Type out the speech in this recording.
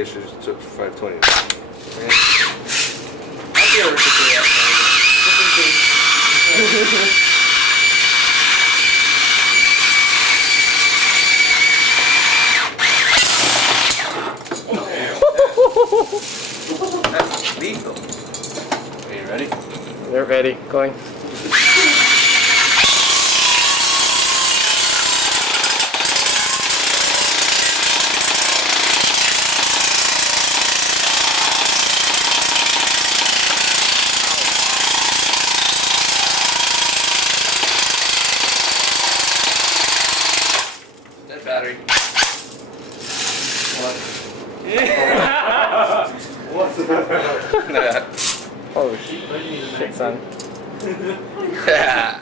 Okay, she took 520. I'll get her to do that. Just in case. That's lethal. Are you ready? They're ready. Going. Dead battery. What? What's that? Oh shit, son. Yeah.